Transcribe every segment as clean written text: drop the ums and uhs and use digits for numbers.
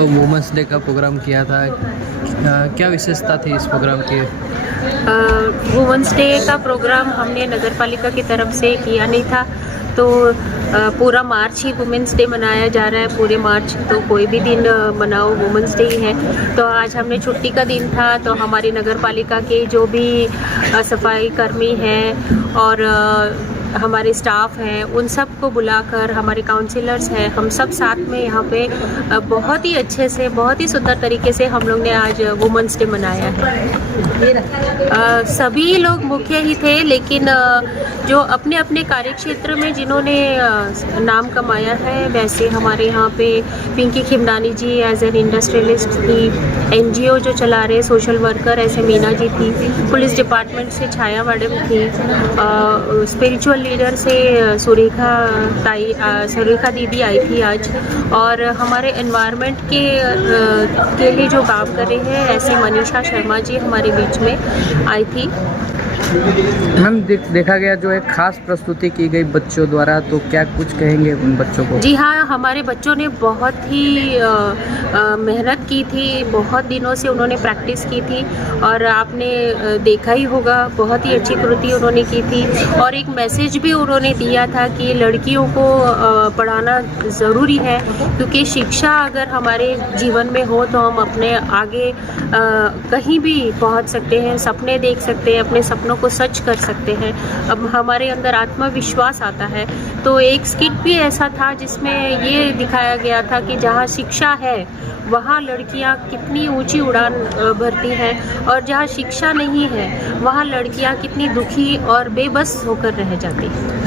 Women's day का programme किया था, क्या विशेषता थी इस प्रोग्राम की? वुमेंस डे का प्रोग्राम हमने नगर पालिका की तरफ से किया नहीं था, तो पूरा मार्च ही वुमेंस डे मनाया जा रहा है। पूरे मार्च तो कोई भी दिन मनाओ वुमेंस डे ही है। तो आज हमने छुट्टी का दिन था, तो हमारी नगर पालिका के जो भी सफाई कर्मी हैं और हमारे स्टाफ हैं, उन सब को बुलाकर, हमारे काउंसिलर्स हैं, हम सब साथ में यहाँ पे बहुत ही अच्छे से, बहुत ही सुंदर तरीके से हम लोग ने आज वुमेंस डे मनाया है। सभी लोग मुख्य ही थे, लेकिन जो अपने अपने कार्यक्षेत्र में जिन्होंने नाम कमाया है, वैसे हमारे यहाँ पे पिंकी खिमनानी जी एज एन इंडस्ट्रियलिस्ट थी, NGO जो चला रहे सोशल वर्कर ऐसे मीना जी थी, पुलिस डिपार्टमेंट से छाया मैडम थी, स्पिरिचुअल लीडर से सुरेखा दीदी आई थी आज, और हमारे एनवायरनमेंट के लिए जो काम कर रहे हैं ऐसे मनीषा शर्मा जी हमारे बीच में आई थी। मैम, देखा गया जो एक खास प्रस्तुति की गई बच्चों द्वारा, तो क्या कुछ कहेंगे उन बच्चों को? जी हाँ, हमारे बच्चों ने बहुत ही मेहनत की थी, बहुत दिनों से उन्होंने प्रैक्टिस की थी, और आपने देखा ही होगा बहुत ही अच्छी कृति उन्होंने की थी। और एक मैसेज भी उन्होंने दिया था कि लड़कियों को पढ़ाना ज़रूरी है, क्योंकि शिक्षा अगर हमारे जीवन में हो तो हम अपने आगे कहीं भी पहुंच सकते हैं, सपने देख सकते हैं, अपने सपनों को सच कर सकते हैं। अब हमारे अंदर आत्मविश्वास आता है। तो एक स्किट भी ऐसा था जिसमें ये दिखाया गया था कि जहाँ शिक्षा है वहाँ लड़कियाँ कितनी ऊंची उड़ान भरती हैं, और जहाँ शिक्षा नहीं है वहाँ लड़कियाँ कितनी दुखी और बेबस होकर रह जाती हैं।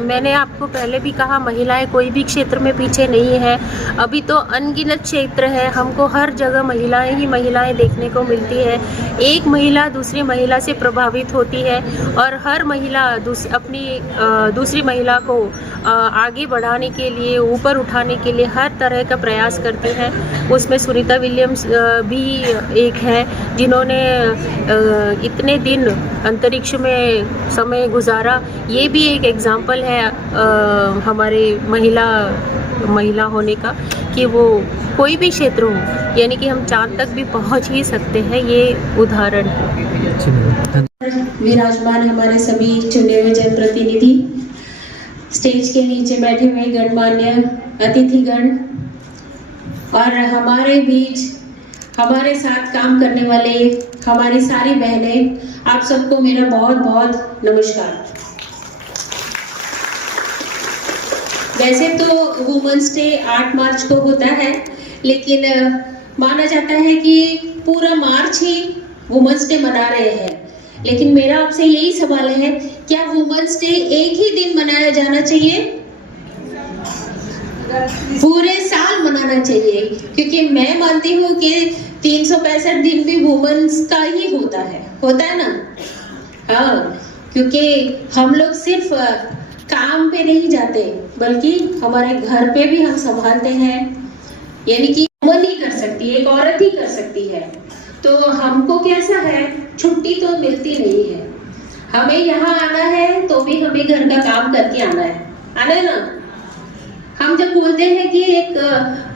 मैंने आपको पहले भी कहा, महिलाएं कोई भी क्षेत्र में पीछे नहीं है। अभी तो अनगिनत क्षेत्र है, हमको हर जगह महिलाएं ही महिलाएं देखने को मिलती है। एक महिला दूसरी महिला से प्रभावित होती है, और हर महिला अपनी दूसरी महिला को आगे बढ़ाने के लिए, ऊपर उठाने के लिए हर तरह का प्रयास करती है। उसमें सुनीता विलियम्स भी एक है, जिन्होंने इतने दिन अंतरिक्ष में समय गुजारा। ये भी एक एग्जाम्पल है हमारे महिला होने का, कि वो कोई भी क्षेत्र हो, यानी कि हम चांद तक भी पहुंच ही सकते हैं, ये उदाहरण है। विराजमान हमारे सभी चुने हुए जनप्रतिनिधि, स्टेज के नीचे बैठे हुए गणमान्य अतिथिगण, और हमारे बीच हमारे साथ काम करने वाले हमारी सारी बहनें, आप सबको मेरा बहुत बहुत नमस्कार। वैसे तो वुमेंस डे 8 मार्च को होता है, लेकिन माना जाता है कि पूरा मार्च ही वुमेंस डे मना रहे हैं। लेकिन मेरा आपसे यही सवाल है, क्या वुमेंस डे एक ही दिन मनाया जाना चाहिए? पूरे साल मनाना चाहिए, क्योंकि मैं मानती हूँ कि 365 दिन भी वुमेन्स का ही होता है ना। हाँ, क्योंकि हम लोग सिर्फ काम पे नहीं जाते, बल्कि हमारे घर पे भी हम संभालते हैं, यानी कि वुमन ही कर सकती है, एक औरत ही कर सकती है। तो हमको कैसा है, छुट्टी तो मिलती नहीं है, हमें यहाँ आना है तो भी हमें घर का काम करके आना है ना। हम जब बोलते हैं कि एक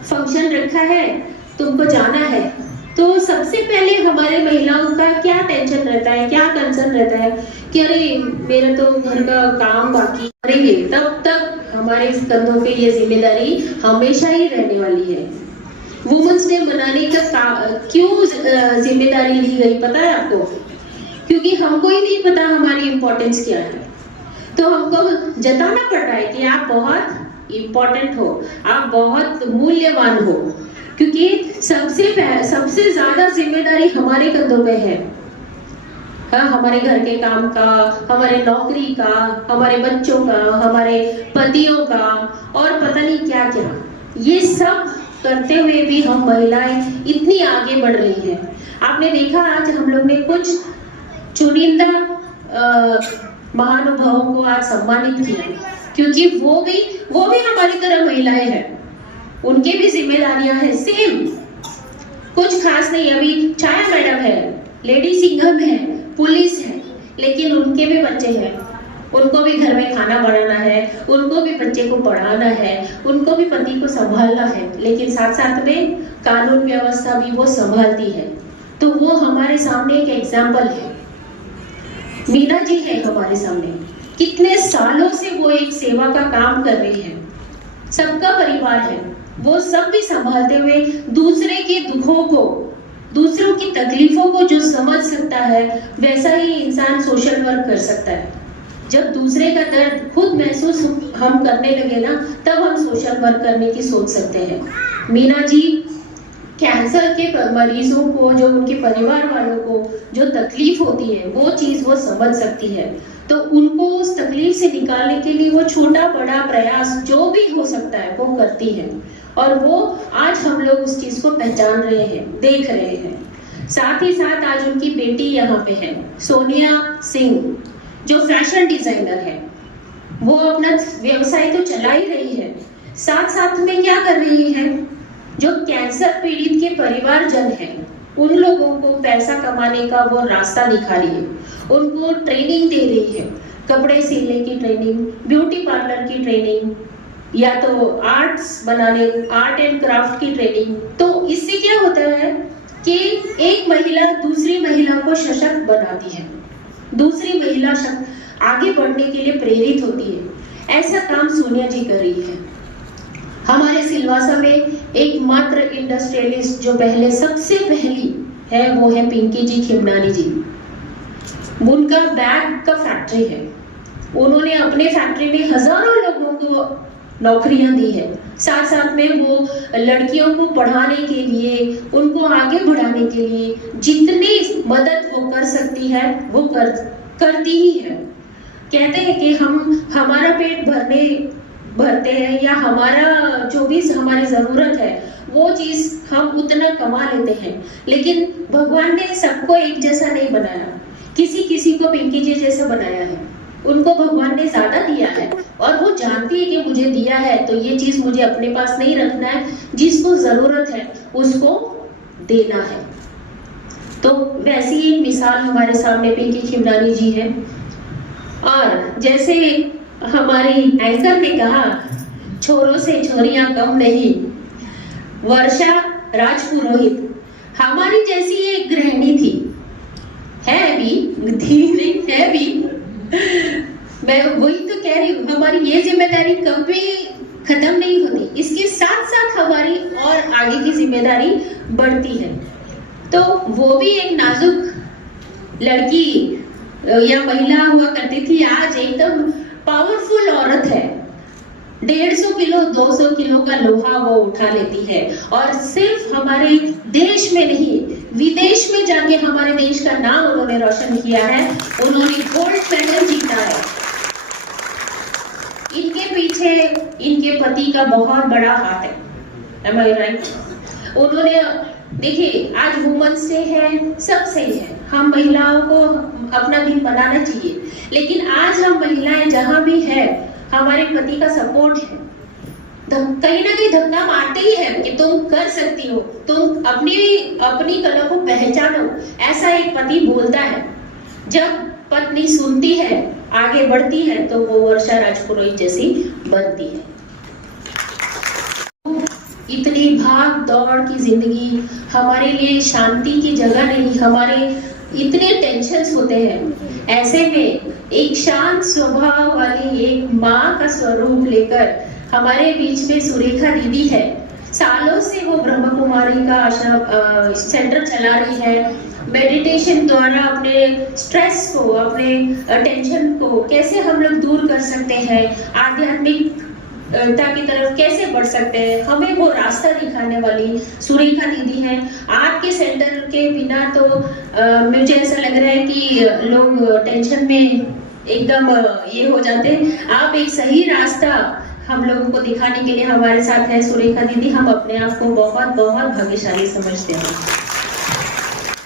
फंक्शन रखा है, तुमको जाना है, तो सबसे पहले हमारे महिलाओं का क्या टेंशन रहता है, क्या कंसर्न रहता है कि अरे मेरा तो घर का काम बाकी करेंगे। तब तक हमारे कंधों पे ये जिम्मेदारी हमेशा ही रहने वाली है। वुमेन्स डे मनाने का क्यों जिम्मेदारी ली गई पता है आपको? क्योंकि हमको ही नहीं पता हमारी इम्पोर्टेंस क्या है, तो हमको जताना पड़ रहा है कि आप बहुत इम्पोर्टेंट हो, आप बहुत मूल्यवान हो, क्योंकि सबसे ज्यादा जिम्मेदारी हमारे कंधों पे है। हाँ, हमारे घर के काम का, हमारे नौकरी का, हमारे बच्चों का, हमारे पतियों का, और पता नहीं क्या क्या। ये सब करते हुए भी हम महिलाएं इतनी आगे बढ़ रही हैं। आपने देखा आज हम लोग ने कुछ चुनिंदा महानुभावों को आज सम्मानित किया, क्योंकि वो भी हमारी तरह महिलाएं हैं, उनके भी जिम्मेदारियां हैं सेम, कुछ खास नहीं। अभी छाया मैडम है, लेडी सिंघम है, पुलिस है, लेकिन उनके भी बच्चे हैं, उनको भी घर में खाना बनाना है, उनको भी बच्चे को पढ़ाना है, उनको भी पति को संभालना है, लेकिन साथ साथ में कानून व्यवस्था भी वो संभालती है। तो वो हमारे सामने एक एग्जाम्पल है। मीना जी है हमारे सामने, कितने सालों से वो एक सेवा का काम कर रही है, सबका परिवार है, वो सब भी संभालते हुए दूसरे के दुखों को, दूसरों की तकलीफों को जो समझ सकता है, वैसा ही इंसान सोशल वर्क कर सकता है। जब दूसरे का दर्द खुद महसूस हम करने लगे ना, तब हम सोशल वर्क करने की सोच सकते हैं। मीना जी कैंसर के मरीजों को, जो उनके परिवार वालों को जो तकलीफ होती है, वो चीज वो समझ सकती है। तो उनको उस तकलीफ से निकालने के लिए वो छोटा बड़ा प्रयास जो भी हो सकता है वो करती है, और वो आज हम लोग उस चीज को पहचान रहे हैं, देख रहे हैं। साथ ही साथ आज उनकी बेटी यहाँ पे है, सोनिया सिंह, जो फैशन डिजाइनर है। वो अपना व्यवसाय तो चला ही रही है, साथ साथ में क्या कर रही है, जो कैंसर पीड़ित के परिवारजन हैं, उन लोगों को पैसा कमाने का वो रास्ता दिखा रही है, उनको ट्रेनिंग दे रही है, कपड़े सिलने की ट्रेनिंग, ब्यूटी पार्लर की ट्रेनिंग, या तो आर्ट्स बनाने, आर्ट एंड क्राफ्ट की ट्रेनिंग। तो इससे क्या होता है कि एक महिला दूसरी महिला को सशक्त बनाती है, दूसरी महिला आगे बढ़ने के लिए प्रेरित होती है। ऐसा काम सोनिया जी कर रही है। हमारे सिलवासा में एकमात्र इंडस्ट्रियलिस्ट जो पहले सबसे पहली है, वो है पिंकी जी खिमनानी जी। उनका बैग का फैक्ट्री है, उन्होंने अपने फैक्ट्री में हजारों लोगों को नौकरियां दी है। साथ साथ में वो लड़कियों को पढ़ाने के लिए, उनको आगे बढ़ाने के लिए जितनी मदद वो कर सकती है वो करती ही है। कहते हैं कि हम हमारा पेट भरते हैं, या हमारा जो भी हमारी जरूरत है वो चीज हम उतना कमा लेते हैं, लेकिन भगवान ने सबको एक जैसा नहीं बनाया, किसी किसी को पिंकी जी जैसा बनाया है। उनको भगवान ने ज्यादा दिया है, और वो जानती है कि मुझे दिया है तो ये चीज मुझे अपने पास नहीं रखना है, जिसको जरूरत है उसको देना है। तो वैसी ही मिसाल हमारे सामने पिंकी खिमनानी जी है। और जैसे हमारी एंकर ने कहा, छोरों से छोरियां कम नहीं, वर्षा राजपुरोहित हमारी जैसी एक गृहिणी थी, है भी, थी नहीं है भी। मैं वही तो कह रही हूँ, हमारी ये जिम्मेदारी कभी खत्म नहीं होती, इसके साथ साथ हमारी और आगे की जिम्मेदारी बढ़ती है। तो वो भी एक नाजुक लड़की या महिला हुआ करती थी, आज एकदम पावरफुल औरत है। 150 किलो 200 किलो का लोहा वो उठा लेती है, और सिर्फ हमारे देश में नहीं, विदेश में जाके हमारे देश का नाम उन्होंने रोशन किया है। उन्होंने गोल्ड मेडल जीता है। इनके पीछे इनके पति का बहुत बड़ा हाथ है। Am I right? उन्होंने, देखिए आज वुमेन्स डे है, सब सही है, हम महिलाओं को अपना दिन मनाना चाहिए, लेकिन आज हम महिलाएं जहां भी है, हमारे पति का सपोर्ट है। कहीं ना कहीं धक्का मारते ही है कि तुम कर सकती हो, तुम अपनी कला को पहचानो, ऐसा एक पति बोलता है। जब पत्नी सुनती है, आगे बढ़ती है, तो वो वर्षा राजपुरोहित जैसी बनती है। इतनी भाग दौड़ की जिंदगी हमारे लिए शांति की जगह नहीं, हमारे इतने टेंशन्स होते हैं। ऐसे में एक शांत स्वभाव वाली एक माँ का स्वरूप लेकर हमारे बीच में सुरेखा दीदी है। सालों से वो ब्रह्म कुमारी का आश्रम सेंटर चला रही है। मेडिटेशन द्वारा अपने स्ट्रेस को, अपने टेंशन को कैसे हम लोग दूर कर सकते हैं, आध्यात्मिकता की तरफ कैसे बढ़ सकते हैं, हमें वो रास्ता दिखाने वाली सुरेखा दीदी है। आपके सेंटर के बिना तो मुझे ऐसा लग रहा है कि लोग टेंशन में एकदम ये हो जाते हैं। आप एक सही रास्ता हम लोगों को दिखाने के लिए हमारे साथ है सुरेखा दीदी। हम अपने आप को बहुत बहुत भाग्यशाली समझते हैं।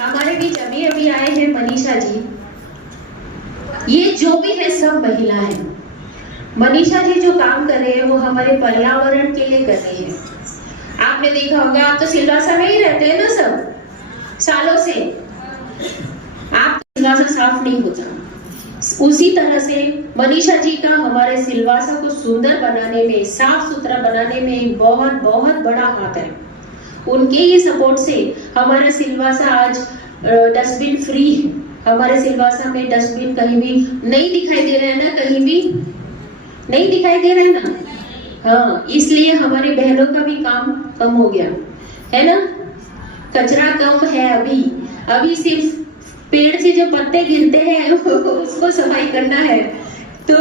हमारे बीच अभी अभी आए हैं मनीषा जी। ये जो भी है सब महिला है। मनीषा जी जो काम कर रहे हैं वो हमारे पर्यावरण के लिए कर रही है। आपने देखा होगा, आप तो सिलवासा में ही रहते हैं ना सब सालों से, आप सिलवासा साफ नहीं होता। उसी तरह से मनीषा जी का हमारे सिलवासा को सुंदर बनाने में, साफ सुथरा बनाने में एक बहुत बहुत बड़ा हाथ है। उनके ही सपोर्ट से हमारा सिलवासा आज डस्टबिन फ्री है। हमारे सिलवासा में डस्टबिन कहीं भी नहीं दिखाई दे रहे हैं ना, कहीं भी नहीं दिखाई दे रहे हैं ना। हाँ, इसलिए हमारी बहनों का भी काम कम हो गया है ना। कचरा कम है अभी सिर्फ पेड़ से जो पत्ते गिरते हैं उसको सफाई करना है, तो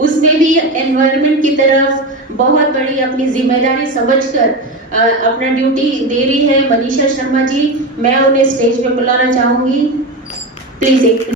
उसमें भी एनवायरनमेंट की तरफ बहुत बड़ी अपनी जिम्मेदारी समझकर अपना ड्यूटी दे रही है मनीषा शर्मा जी। मैं उन्हें स्टेज पे बुलाना चाहूंगी, प्लीज।